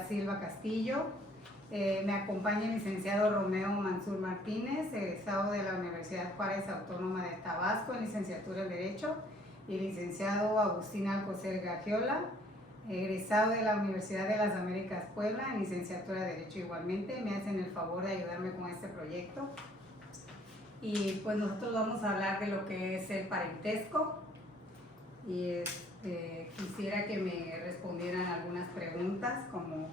da Silva Castillo. Me acompaña el licenciado Romeo Mansur Martínez, egresado de la Universidad Juárez Autónoma de Tabasco en licenciatura en Derecho, y el licenciado Agustín Alcocer Gagiola, egresado de la Universidad de las Américas Puebla en licenciatura de Derecho igualmente. Me hacen el favor de ayudarme con este proyecto. Y pues nosotros vamos a hablar de lo que es el parentesco. Y quisiera que me respondieran algunas preguntas como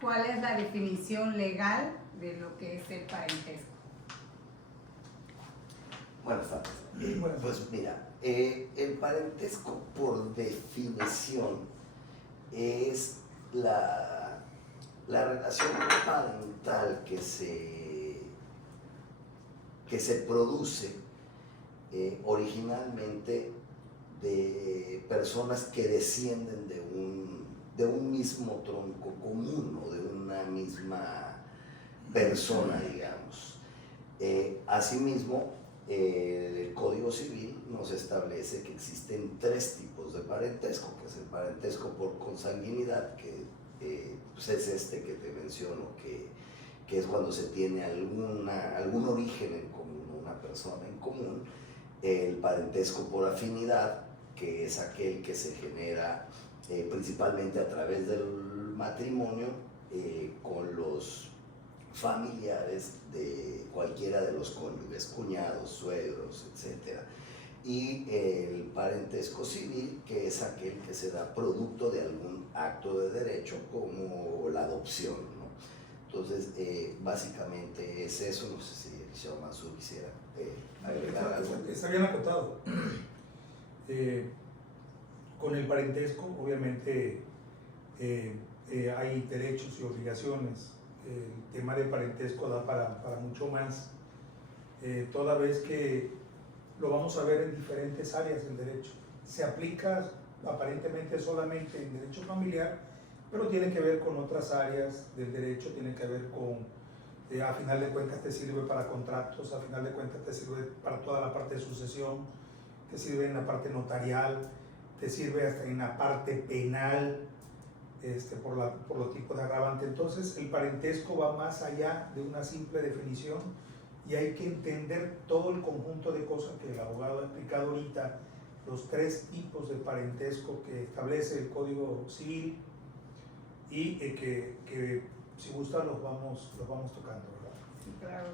¿cuál es la definición legal de lo que es el parentesco? Buenas tardes. Pues mira, el parentesco por definición es la relación parental que se produce originalmente de personas que descienden de un mismo tronco común o de una misma persona, digamos. Asimismo, el Código Civil nos establece que existen 3 tipos de parentesco, que es el parentesco por consanguinidad, que pues es este que te menciono, que es cuando se tiene algún origen en común, una persona en común. El parentesco por afinidad, que es aquel que se genera principalmente a través del matrimonio con los familiares de cualquiera de los cónyuges, cuñados, suegros, etc. Y el parentesco civil, que es aquel que se da producto de algún acto de derecho como la adopción, ¿no? Entonces, básicamente es eso. No sé si el licenciado Mansur quisiera agregar algo. Está bien acotado. Con el parentesco, obviamente, hay derechos y obligaciones. El tema del parentesco da para mucho más, toda vez que lo vamos a ver en diferentes áreas del derecho. Se aplica aparentemente solamente en derecho familiar, pero tiene que ver con otras áreas del derecho, tiene que ver con, a final de cuentas te sirve para contratos, a final de cuentas te sirve para toda la parte de sucesión, te sirve en la parte notarial, te sirve hasta en la parte penal, por los tipos de agravante. Entonces el parentesco va más allá de una simple definición y hay que entender todo el conjunto de cosas que el abogado ha explicado ahorita, los 3 tipos de parentesco que establece el Código Civil y que si gusta los vamos tocando, ¿verdad? Sí, claro.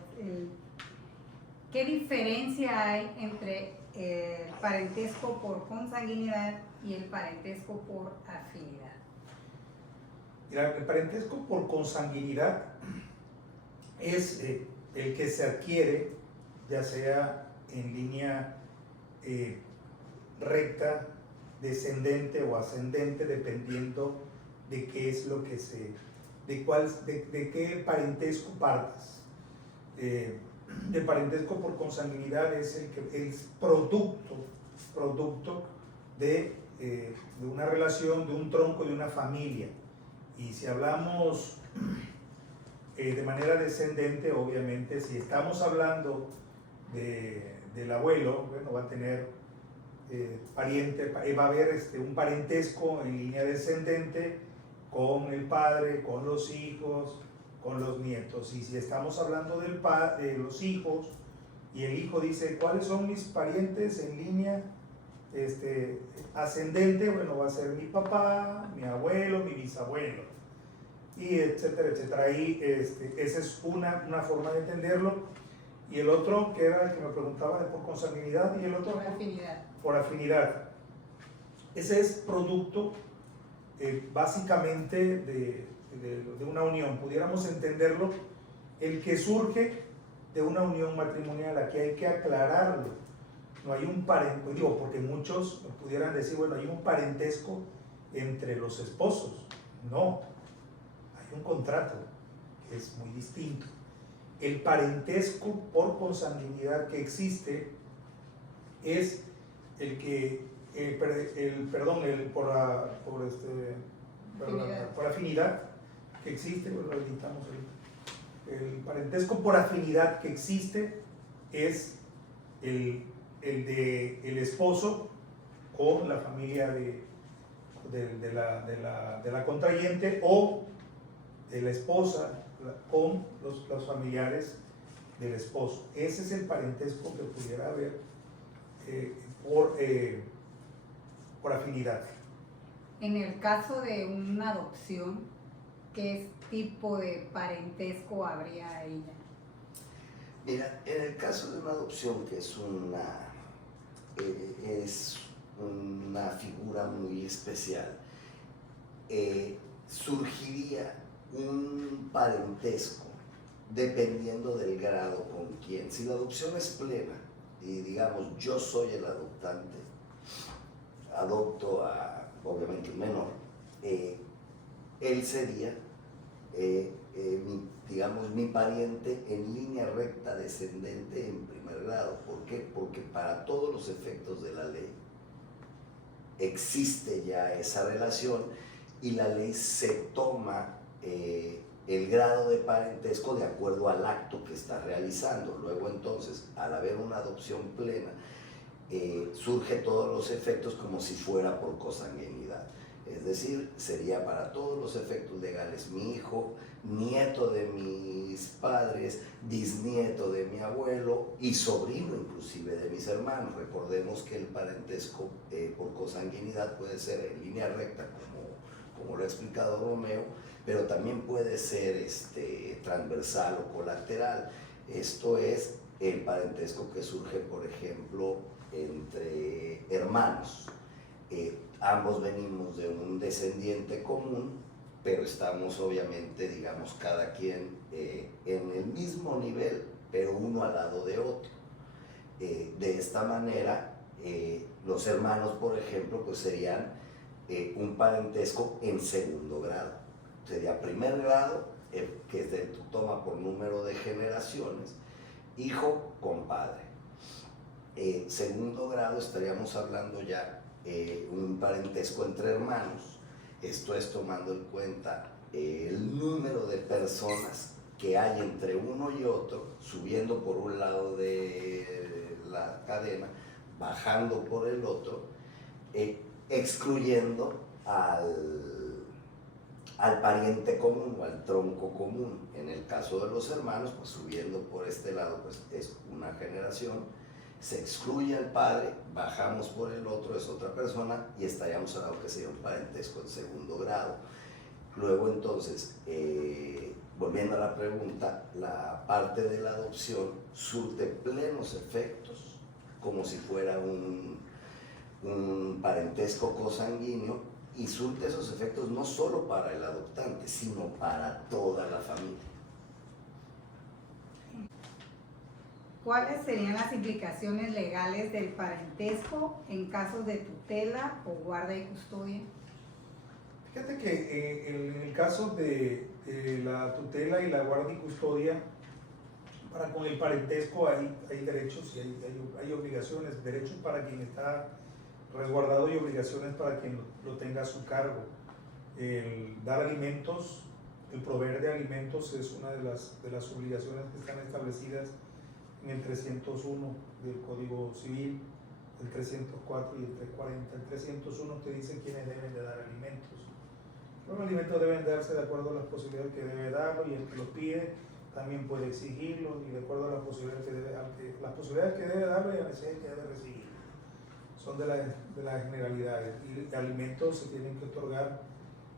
¿Qué diferencia hay entre el parentesco por consanguinidad y el parentesco por afinidad? Mira, el parentesco por consanguinidad es el que se adquiere, ya sea en línea recta, descendente o ascendente, dependiendo de qué es lo que de qué parentesco partas. El parentesco por consanguinidad es el producto de una relación, de un tronco, de una familia. Y si hablamos de manera descendente, obviamente, si estamos hablando del abuelo, bueno, va a tener pariente, va a haber un parentesco en línea descendente con el padre, con los hijos, con los nietos. Y si estamos hablando de los hijos, y el hijo dice, ¿cuáles son mis parientes en línea ascendente? Bueno, va a ser mi papá, mi abuelo, mi bisabuelo, y etcétera, etcétera. Ahí, esa es una forma de entenderlo. Y el otro, que era el que me preguntaba, de por consanguinidad, y el otro Por afinidad. Por afinidad. Ese es producto básicamente de una unión. Pudiéramos entenderlo, el que surge de una unión matrimonial. Aquí hay que aclararlo. No hay un parentesco, digo, porque muchos pudieran decir, bueno, hay un parentesco entre los esposos. No, hay un contrato que es muy distinto. El parentesco por consanguinidad que existe es por afinidad que existe, lo editamos ahorita. El parentesco por afinidad que existe es el esposo con la familia de la contrayente o de la esposa con los familiares del esposo. Ese es el parentesco que pudiera haber por afinidad. En el caso de una adopción, ¿qué tipo de parentesco habría ella? Mira, en el caso de una adopción, que es una figura muy especial, surgiría un parentesco dependiendo del grado con quién. Si la adopción es plena y digamos yo soy el adoptante, adopto a obviamente un menor, él sería mi pariente en línea recta descendente en primer grado. ¿Por qué? Porque para todos los efectos de la ley existe ya esa relación y la ley se toma el grado de parentesco de acuerdo al acto que está realizando. Luego entonces, al haber una adopción plena, surge todos los efectos como si fuera por consanguinidad. Es decir, sería para todos los efectos legales mi hijo, nieto de mis padres, bisnieto de mi abuelo y sobrino inclusive de mis hermanos. Recordemos que el parentesco por consanguinidad puede ser en línea recta, como lo ha explicado Romeo, pero también puede ser transversal o colateral. Esto es el parentesco que surge, por ejemplo, entre hermanos. Ambos venimos de un descendiente común, pero estamos obviamente, digamos, cada quien en el mismo nivel, pero uno al lado de otro. De esta manera, los hermanos, por ejemplo, pues serían un parentesco en segundo grado. Sería primer grado, que toma por número de generaciones, hijo con padre. Segundo grado estaríamos hablando ya un parentesco entre hermanos. Esto es tomando en cuenta el número de personas que hay entre uno y otro, subiendo por un lado de la cadena, bajando por el otro, excluyendo al pariente común o al tronco común. En el caso de los hermanos, pues subiendo por este lado, pues es una generación, se excluye al padre, bajamos por el otro, es otra persona, y estaríamos hablando que sería un parentesco en segundo grado. Luego entonces, volviendo a la pregunta, la parte de la adopción surte plenos efectos, como si fuera un parentesco consanguíneo, y surte esos efectos no solo para el adoptante, sino para toda la familia. ¿Cuáles serían las implicaciones legales del parentesco en casos de tutela o guarda y custodia? Fíjate que en el caso de la tutela y la guarda y custodia, con el parentesco hay derechos y hay obligaciones, derechos para quien está resguardado y obligaciones para quien lo tenga a su cargo. El dar alimentos, el proveer de alimentos es una de las obligaciones que están establecidas en el 301 del Código Civil, el 304 y el 340. El 301 te dice quiénes deben de dar alimentos. Los alimentos deben darse de acuerdo a las posibilidades que debe darlo, y el que los pide también puede exigirlo, y de acuerdo a las posibilidades que debe darlo y a la necesidad que debe recibir. Son de las generalidades, y alimentos se tienen que otorgar.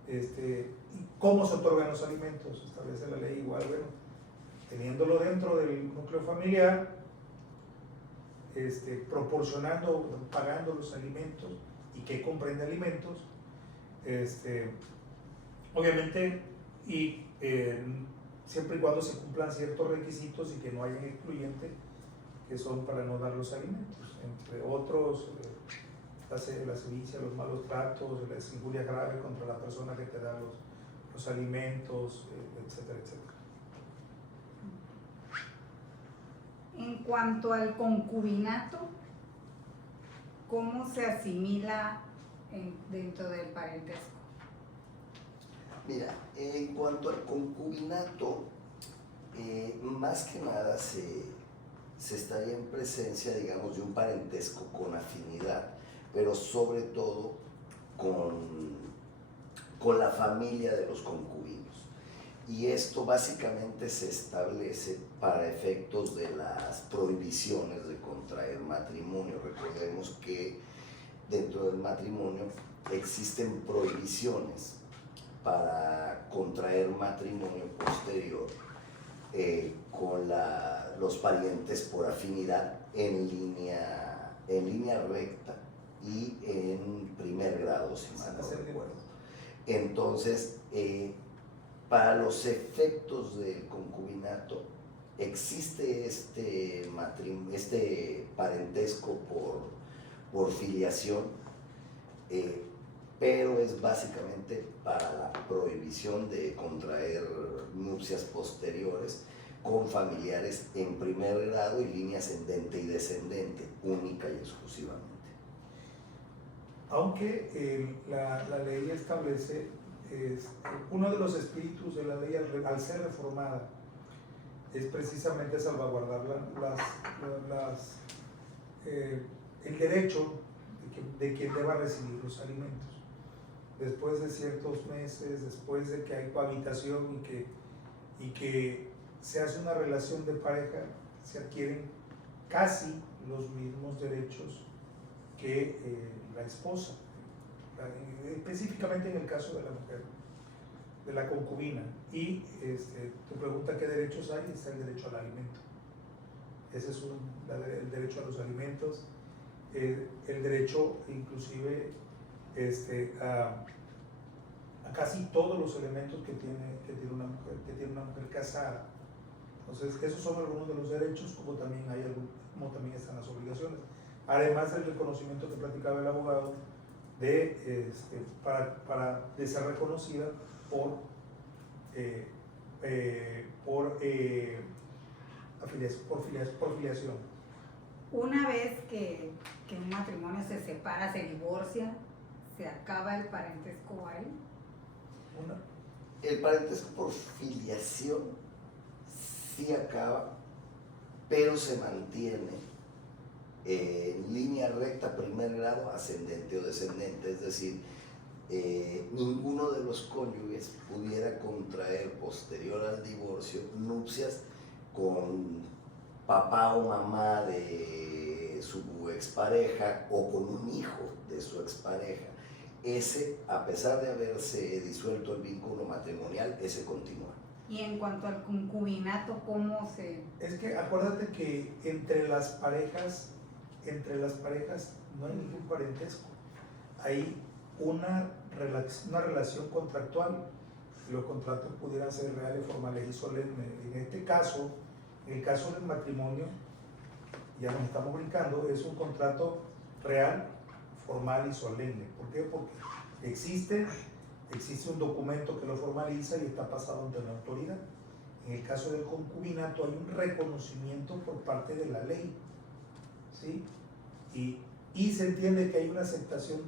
¿Y cómo se otorgan los alimentos? Establece la ley igual, bueno, teniéndolo dentro del núcleo familiar, proporcionando, pagando los alimentos. ¿Y qué comprende alimentos? Obviamente, y siempre y cuando se cumplan ciertos requisitos y que no haya un excluyente, que son para no dar los alimentos, entre otros, la sevicia, los malos tratos, las injurias graves contra la persona que te da los alimentos, etcétera, etcétera. En cuanto al concubinato, ¿cómo se asimila dentro del parentesco? Mira, en cuanto al concubinato, más que nada se estaría en presencia, digamos, de un parentesco con afinidad, pero sobre todo con con la familia de los concubinos. Y esto básicamente se establece para efectos de las prohibiciones de contraer matrimonio. Recordemos que dentro del matrimonio existen prohibiciones para contraer matrimonio posterior con los parientes por afinidad en línea recta y en primer grado, si mal no recuerdo. Entonces, para los efectos del concubinato, existe este parentesco por filiación, pero es básicamente para la prohibición de contraer nupcias posteriores con familiares en primer grado y línea ascendente y descendente, única y exclusivamente. Aunque la ley establece, uno de los espíritus de la ley al ser reformada es precisamente salvaguardar el derecho de quien deba recibir los alimentos. Después de ciertos meses, después de que hay cohabitación y que se hace una relación de pareja, se adquieren casi los mismos derechos que la esposa, específicamente en el caso de la mujer, de la concubina. Y tu pregunta, ¿qué derechos hay? Está el derecho al alimento. Ese es el derecho a los alimentos, el derecho inclusive a casi todos los elementos que tiene una mujer casada. Entonces, esos son algunos de los derechos, como también están las obligaciones. Además del reconocimiento que platicaba el abogado de ser reconocida por filiación. Una vez que un matrimonio se separa, se divorcia, ¿se acaba el parentesco ahí? El parentesco por filiación sí acaba, pero se mantiene en línea recta, primer grado, ascendente o descendente. Es decir, ninguno de los cónyuges pudiera contraer posterior al divorcio nupcias con papá o mamá de su expareja o con un hijo de su expareja. Ese, a pesar de haberse disuelto el vínculo matrimonial, ese continúa. Y en cuanto al concubinato, ¿cómo se...? Es que acuérdate que entre las parejas no hay ningún parentesco. Hay una relación contractual. Los contratos pudieran ser reales, formales y solemnes. En este caso, en el caso del matrimonio, ya nos estamos brincando, es un contrato real, formal y solemne. ¿Por qué? Porque existe un documento que lo formaliza y está pasado ante la autoridad. En el caso del concubinato hay un reconocimiento por parte de la ley, ¿sí? Y se entiende que hay una aceptación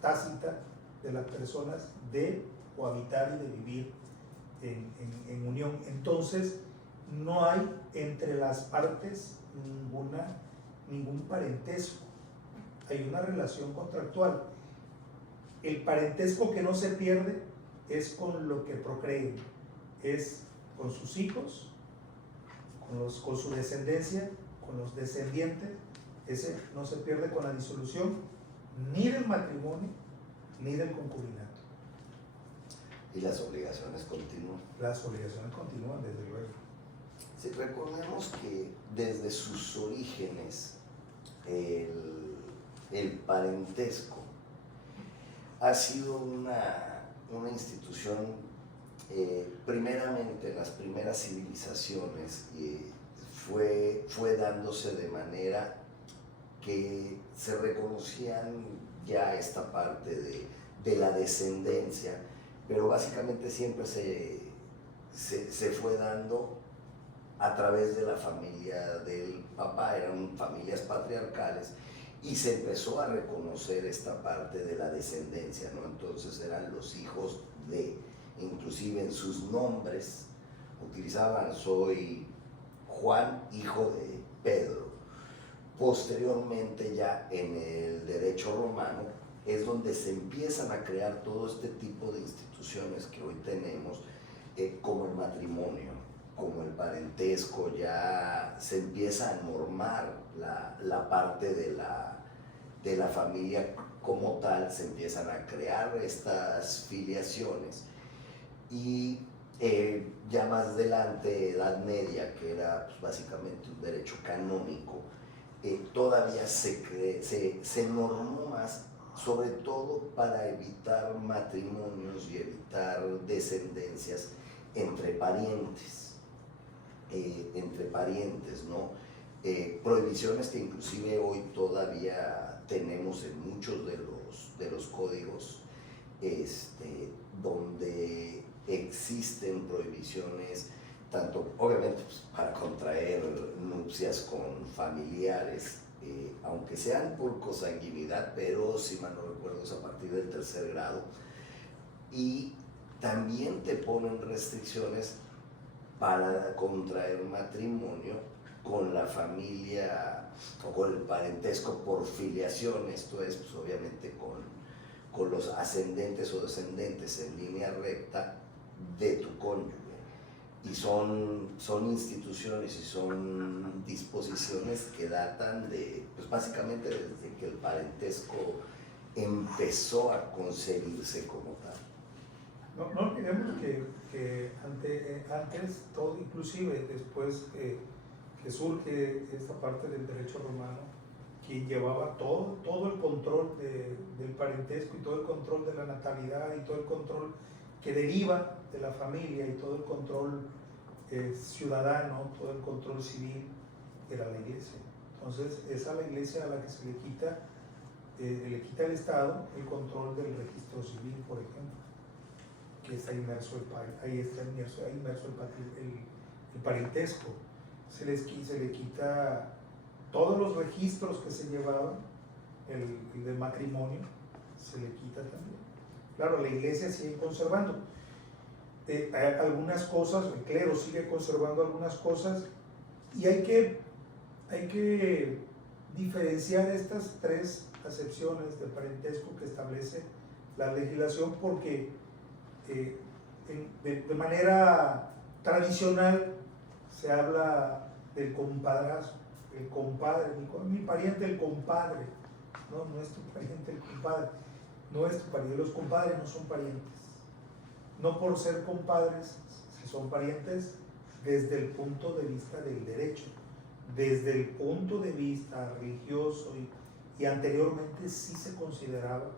tácita de las personas de cohabitar y de vivir en unión. Entonces, no hay entre las partes ningún parentesco. Hay una relación contractual. El parentesco que no se pierde es con lo que procreen, es con sus hijos, con su descendencia, con los descendientes. Ese no se pierde con la disolución ni del matrimonio ni del concubinato. Y las obligaciones continúan. Las obligaciones continúan, desde luego. Sí, recordemos que desde sus orígenes el parentesco ha sido una institución, primeramente en las primeras civilizaciones, fue dándose de manera que se reconocían ya esta parte de la descendencia, pero básicamente siempre se fue dando a través de la familia del papá. Eran familias patriarcales y se empezó a reconocer esta parte de la descendencia, ¿no? Entonces eran los hijos de, inclusive en sus nombres utilizaban: soy Juan, hijo de Pedro. Posteriormente, ya en el derecho romano, es donde se empiezan a crear todo este tipo de instituciones que hoy tenemos, como el matrimonio, como el parentesco. Ya se empieza a normar la parte de la familia como tal, se empiezan a crear estas filiaciones. Y ya más adelante, Edad Media, que era pues, básicamente un derecho canónico, todavía se normó más, sobre todo para evitar matrimonios y evitar descendencias entre parientes, ¿no? Prohibiciones que inclusive hoy todavía tenemos en muchos de los códigos, donde existen prohibiciones, tanto obviamente pues, para contraer nupcias con familiares, aunque sean por consanguinidad, pero si mal no recuerdo es a partir del 3er grado, y también te ponen restricciones para contraer matrimonio con la familia o con el parentesco por filiación. Esto es pues, obviamente con los ascendentes o descendentes en línea recta de tu cónyuge. Y son instituciones y son disposiciones que datan de, pues básicamente desde que el parentesco empezó a concebirse como tal. No olvidemos que antes, todo, inclusive después que surge esta parte del derecho romano, quien llevaba todo el control del parentesco y todo el control de la natalidad y todo el control que deriva de la familia y todo el control ciudadano, todo el control civil, era la iglesia. Entonces es a la iglesia a la que se le quita el Estado el control del registro civil, por ejemplo, que está inmerso el parentesco. Se le quita todos los registros que se llevaban, el del matrimonio, se le quita también. Claro, la iglesia sigue conservando algunas cosas, el clero sigue conservando algunas cosas, y hay que diferenciar estas 3 acepciones de parentesco que establece la legislación, porque de manera tradicional se habla del compadrazo, el compadre, mi pariente el compadre, no es tu pariente el compadre, no es tu pariente, los compadres no son parientes, no por ser compadres, son parientes desde el punto de vista del derecho, desde el punto de vista religioso, y anteriormente sí se consideraba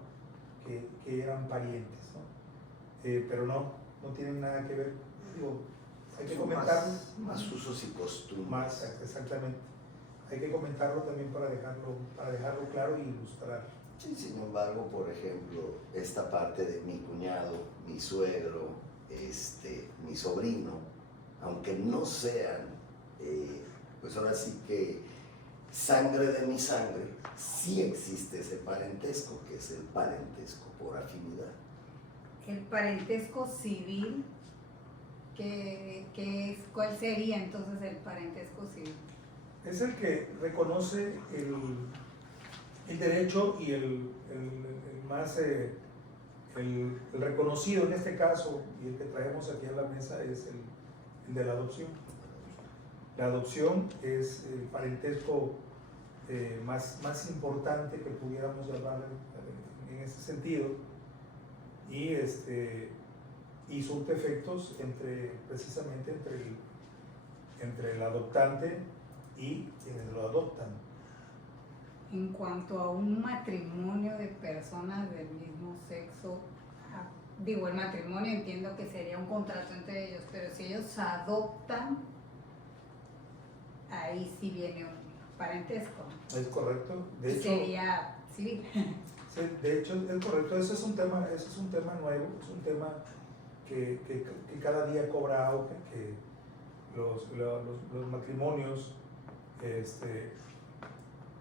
que eran parientes, ¿no? Pero no tienen nada que ver. Digo, hay que comentarlo. Más usos y costumbres. Más, exactamente. Hay que comentarlo también para dejarlo claro y ilustrar. Sí, sin embargo, por ejemplo, esta parte de mi cuñado, mi suegro, mi sobrino, aunque no sean, pues ahora sí que sangre de mi sangre, sí existe ese parentesco, que es el parentesco por afinidad. El parentesco civil, ¿cuál sería entonces el parentesco civil? Es el que reconoce el derecho, y el reconocido en este caso, y el que traemos aquí a la mesa, es el de la adopción. La adopción es el parentesco más importante que pudiéramos llamar en ese sentido, y surte efectos precisamente entre el adoptante y quienes lo adoptan. En cuanto a un matrimonio de personas del mismo sexo, el matrimonio entiendo que sería un contrato entre ellos, pero si ellos adoptan, ahí sí viene un parentesco. Es correcto. De hecho, sería civil. Sí, de hecho es correcto. Ese es un tema nuevo, es un tema que cada día cobra auge, que los matrimonios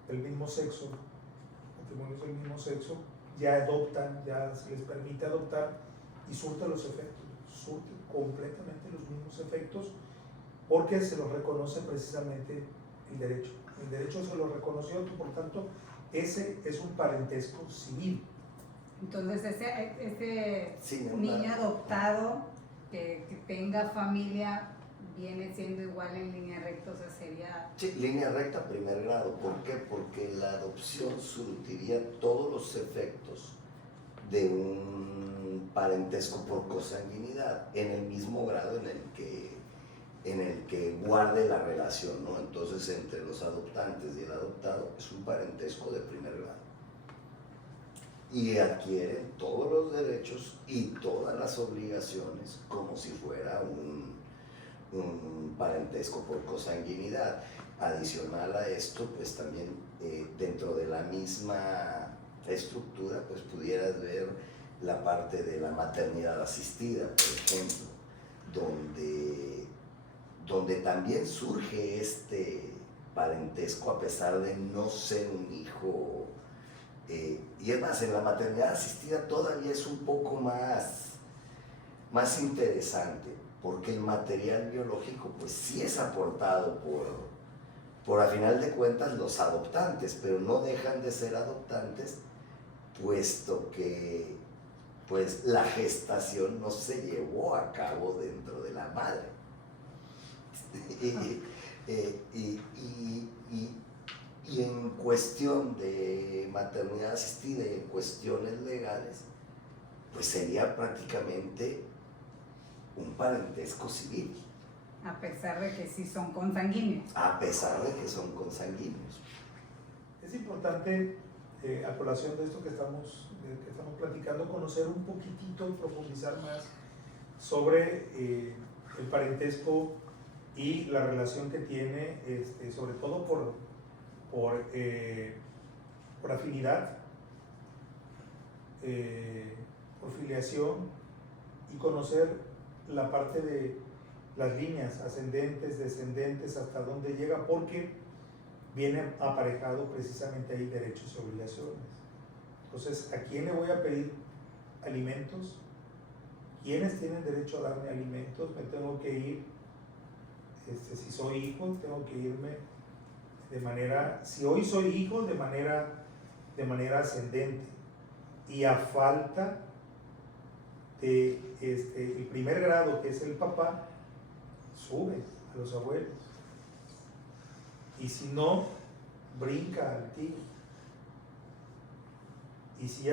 del mismo sexo, ya adoptan, ya se les permite adoptar, y surte los efectos, surte completamente los mismos efectos, porque se los reconoce precisamente el derecho. El derecho se lo reconoció, por tanto, ese es un parentesco civil. Entonces, ese Sin niño embargo, adoptado que tenga familia viene siendo igual en línea recta, o sea, sería... sí, línea recta, primer grado. ¿Por qué? Porque la adopción surtiría todos los efectos de un parentesco por consanguinidad en el mismo grado en el que guarde la relación, ¿no? Entonces, entre los adoptantes y el adoptado es un parentesco de primer grado. Y adquieren todos los derechos y todas las obligaciones como si fuera un parentesco por consanguinidad. Adicional a esto, pues también dentro de la misma estructura, pues pudieras ver la parte de la maternidad asistida, por ejemplo, donde también surge este parentesco a pesar de no ser un hijo. Y es más, en la maternidad asistida todavía es un poco más interesante, porque el material biológico pues sí es aportado por a final de cuentas los adoptantes, pero no dejan de ser adoptantes, puesto que pues la gestación no se llevó a cabo dentro de la madre. Y en cuestión de maternidad asistida y en cuestiones legales, pues sería prácticamente un parentesco civil. A pesar de que sí son consanguíneos. A pesar de que son consanguíneos. Es importante, a colación de esto que estamos platicando, conocer un poquitito y profundizar más sobre el parentesco y la relación que tiene, sobre todo por afinidad, por filiación, y conocer la parte de las líneas ascendentes, descendentes, hasta dónde llega, porque viene aparejado precisamente ahí derechos y obligaciones. Entonces, ¿a quién le voy a pedir alimentos? ¿Quiénes tienen derecho a darme alimentos? Me tengo que ir, si soy hijo, tengo que irme de manera, si hoy soy hijo, de manera ascendente, y a falta de el primer grado, que es el papá, sube a los abuelos, y si no, brinca al tío. Y si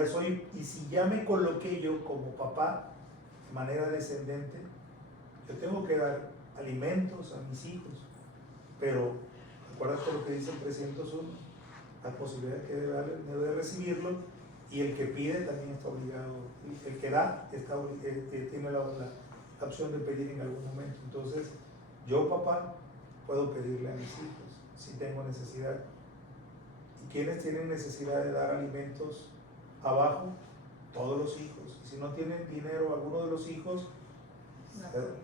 ya me coloqué yo como papá de manera descendente, yo tengo que dar alimentos a mis hijos, pero acuérdate lo que dice el 301, la posibilidad que debe recibirlo, y el que pide también está obligado, el que da tiene la opción de pedir en algún momento. Entonces, yo papá puedo pedirle a mis hijos si tengo necesidad. ¿Y quiénes tienen necesidad de dar alimentos abajo? Todos los hijos. Y si no tienen dinero alguno de los hijos,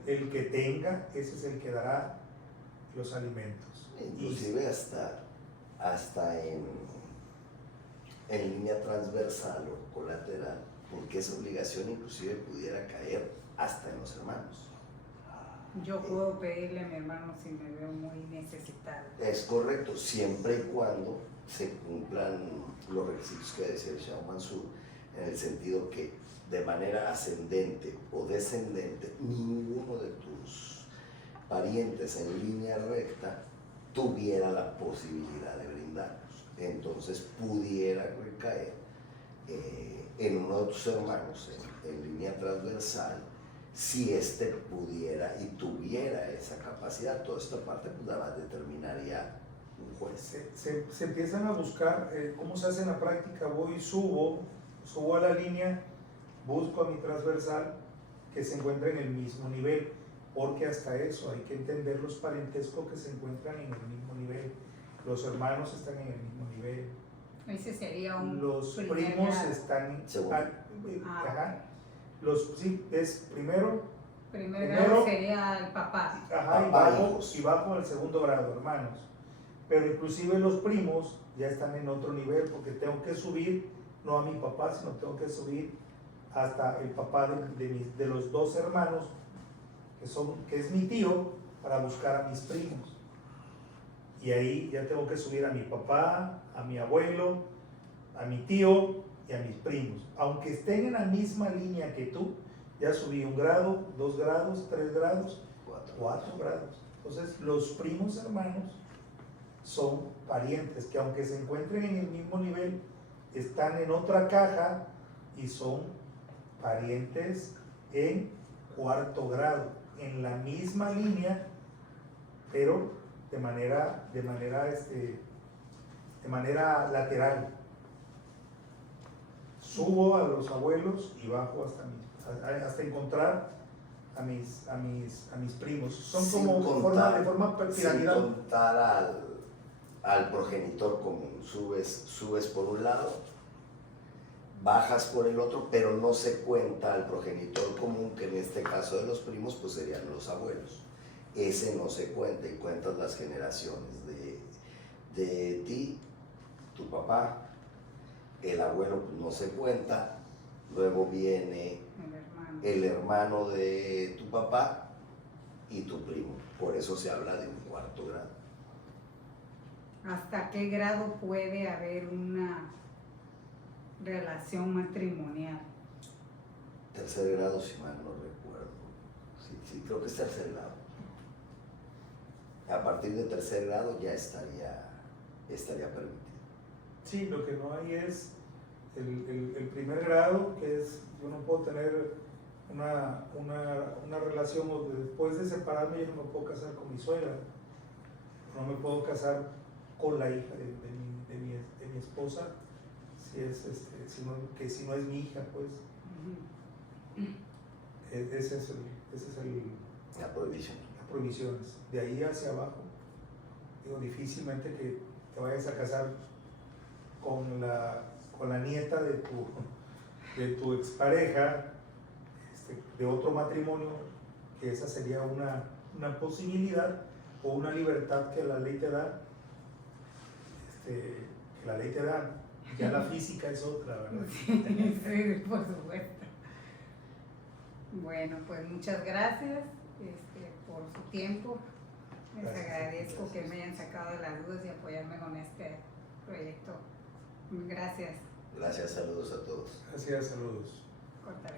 el que tenga, ese es el que dará los alimentos. Inclusive hasta en línea transversal o colateral, porque esa obligación inclusive pudiera caer hasta en los hermanos. Yo puedo pedirle a mi hermano si me veo muy necesitada. Es correcto, siempre y cuando se cumplan los requisitos que decía el Shah Mansur, en el sentido que de manera ascendente o descendente ninguno de tus parientes en línea recta tuviera la posibilidad de brindarlos. Entonces pudiera recaer en uno de tus hermanos en línea transversal, si éste pudiera y tuviera esa capacidad. Toda esta parte pues la va a determinar ya un juez. Se empiezan a buscar cómo se hace en la práctica. Subo a la línea, busco a mi transversal que se encuentre en el mismo nivel, porque hasta eso hay que entender los parentescos que se encuentran en el mismo nivel. Los hermanos están en el mismo nivel. Ese sería un Los primer primos grado. están... Ajá. Sí, es primero... Primer grado sería el papá. Papá, y bajo al segundo grado, hermanos. Pero inclusive los primos ya están en otro nivel, porque tengo que subir, no a mi papá, sino tengo que subir hasta el papá de los dos hermanos, que es mi tío, para buscar a mis primos. Y ahí ya tengo que subir a mi papá, a mi abuelo, a mi tío, y a mis primos. Aunque estén en la misma línea que tú, ya subí 1 grado, 2 grados, 3 grados, 4 grados. Entonces, los primos hermanos son parientes que aunque se encuentren en el mismo nivel, están en otra caja y son parientes en 4º grado, en la misma línea, pero de manera lateral. Subo a los abuelos y bajo hasta encontrar a mis primos. Son como de forma sin piramidal. contar al progenitor común. Subes por un lado, bajas por el otro, pero no se cuenta al progenitor común, que en este caso de los primos pues serían los abuelos. Ese no se cuenta, y cuentas las generaciones de ti, tu papá, el abuelo pues no se cuenta, luego viene el hermano de tu papá y tu primo. Por eso se habla de un 4º grado. ¿Hasta qué grado puede haber una relación matrimonial? 3er grado, si mal no recuerdo. Sí, creo que es 3er grado. A partir de 3er grado ya estaría permitido. Sí, lo que no hay es el 1er grado, que es, yo no puedo tener una relación, o después de separarme yo no me puedo casar con mi suegra, no me puedo casar con la hija de mi esposa, si no es mi hija, pues. Ese es La prohibición. las prohibiciones. De ahí hacia abajo, digo, difícilmente que te vayas a casar con la nieta de tu expareja, de otro matrimonio, que esa sería una posibilidad o una libertad que la ley te da, ya la física es otra, ¿verdad? Sí, por supuesto. Bueno, pues muchas gracias por su tiempo. Les Gracias. agradezco que me hayan sacado de las dudas y apoyarme con este proyecto. Gracias. Gracias, saludos a todos. Gracias, saludos. Corta